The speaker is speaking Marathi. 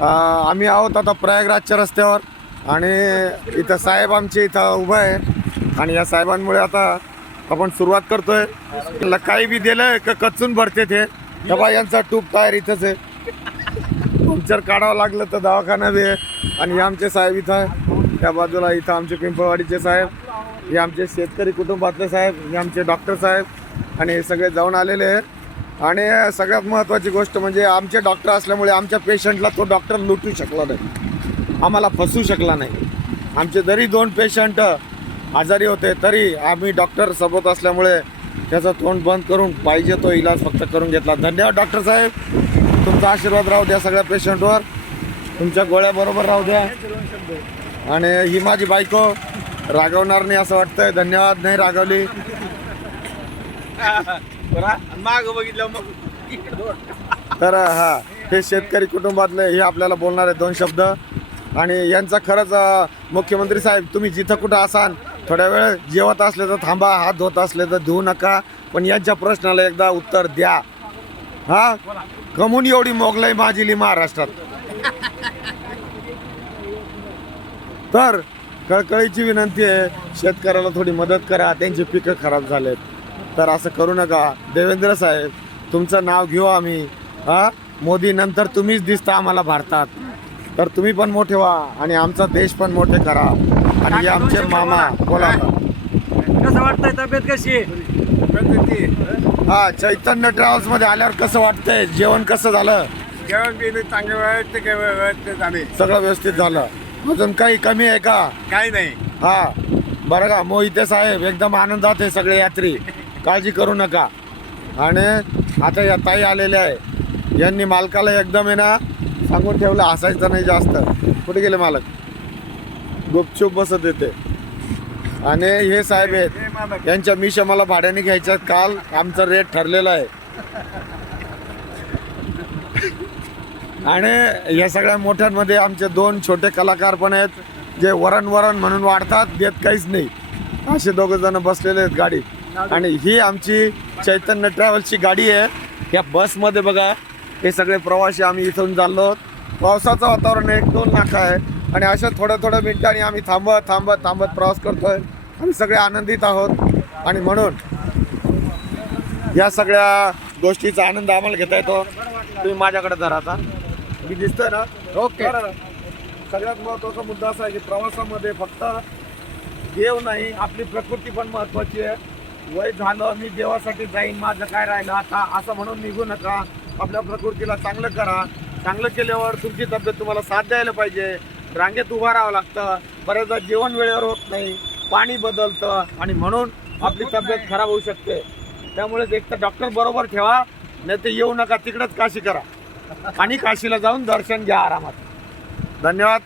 आम्ही आहोत आता प्रयागराजच्या रस्त्यावर आणि इथं साहेब आमचे इथं उभं आहे आणि या साहेबांमुळे आता आपण सुरुवात करतोय. त्याला काही बी दिलं का कचून भरते ते. तेव्हा यांचा ट्यूब टायर इथंच आहे. पंक्चर काढावं लागलं तर दवाखाना बी आहे. आणि हे आमचे साहेब इथं आहे. त्या बाजूला इथं आमचे पिंपळवाडीचे साहेब, हे आमचे शेतकरी कुटुंबातले साहेब, हे आमचे डॉक्टर साहेब आणि हे सगळे जाऊन आलेले आहेत. आणि सगळ्यात महत्त्वाची गोष्ट म्हणजे आमचे डॉक्टर असल्यामुळे आमच्या पेशंटला तो डॉक्टर लुटू शकला नाही, आम्हाला फसवू शकला नाही. आमचे जरी 2 पेशंट आजारी होते तरी आम्ही डॉक्टर सोबत असल्यामुळे त्याचं तोंड बंद करून पाहिजे तो इलाज फक्त करून घेतला. धन्यवाद डॉक्टर साहेब. तुमचा आशीर्वाद राहू द्या सगळ्या पेशंटवर, तुमच्या गोळ्या बरोबर राहू द्या. आणि ही माझी बायको रागवणार नाही असं वाटतंय. धन्यवाद, नाही रागवली. माग बघितलं मग. तर हा, हे शेतकरी कुटुंबातले हे आपल्याला बोलणार आहे 2 शब्द. आणि यांचा खरंच मुख्यमंत्री साहेब, तुम्ही जिथं कुठं असाल थोड्या वेळ जेवत असले तर थांबा, हात धुत असले तर धुवू नका, पण यांच्या प्रश्नाला एकदा उत्तर द्या. हा, कमून एवढी मोगलाई माजिली महाराष्ट्रात. तर कळकळीची विनंती आहे, शेतकऱ्याला थोडी मदत करा, त्यांची पिकं खराब झालेत. तर असं करू नका. देवेंद्र साहेब, तुमचं नाव घेऊ आम्ही. हा, मोदी नंतर तुम्हीच दिसता आम्हाला भारतात. तर तुम्ही पण मोठे व्हा आणि आमचा देश पण मोठे करा. आणि हे आमचे मामा बोला. कसं वाटतंय, तब्येत कशी आहे? हा, चैतन्य ट्रॅव्हल्समध्ये आल्यावर कसं वाटतंय? जेवण कसं झालं? जेवण बिन चांगलं व्यवस्थित झाले, सगळं व्यवस्थित झालं. अजून काही कमी आहे का? काही नाही. हा, बरं का मोहिते साहेब, एकदम आनंदात आहे सगळे यात्री, काळजी करू नका. आणि आता या ताई आलेल्या आहे, यांनी मालकाला एकदम आहे ना सांगून ठेवलं हसायचं नाही जास्त. कुठे गेले मालक? गुपचूप बसत येते. आणि हे साहेब आहेत, यांच्या मिशा मला भाड्याने घ्यायच्या. काल आमचा रेट ठरलेला आहे. आणि या सगळ्या मोठ्यांमध्ये आमचे 2 छोटे कलाकार पण आहेत, जे वरण म्हणून वाढतात, देत काहीच नाही. असे 2 जण बसलेले आहेत गाडीत. आणि ही आमची चैतन्य ट्रॅव्हल्सची गाडी आहे. या बसमध्ये बघा हे सगळे प्रवासी आम्ही इथून चाललो आहोत. पावसाचं वातावरण 1-2 नाका आहे आणि अशा थोड्या मिनिटांनी आम्ही थांबत प्रवास करतोय. आम्ही सगळे आनंदित आहोत. आणि म्हणून या सगळ्या गोष्टीचा आनंद आम्हाला घेता येतो. तुम्ही माझ्याकडे धरा आता, मी दिसतोय ना? ओके. सगळ्यात महत्त्वाचा मुद्दा असा आहे की प्रवासामध्ये फक्त देव नाही, आपली प्रकृती पण महत्त्वाची आहे. वय झालं, मी देवासाठी जाईन, माझं काय राहिलं आता, असं म्हणून निघू नका. आपल्या प्रकृतीला चांगलं करा. चांगलं केल्यावर तुमची तब्येत तुम्हाला साथ द्यायला पाहिजे. रांगेत उभं राहावं लागतं, बरेचदा जेवण वेळेवर होत नाही, पाणी बदलतं आणि म्हणून आपली तब्येत खराब होऊ शकते. त्यामुळे एक तर डॉक्टर बरोबर ठेवा, नाही तर येऊ नका, तिकडंच काशी करा आणि काशीला जाऊन दर्शन घ्या आरामात. धन्यवाद.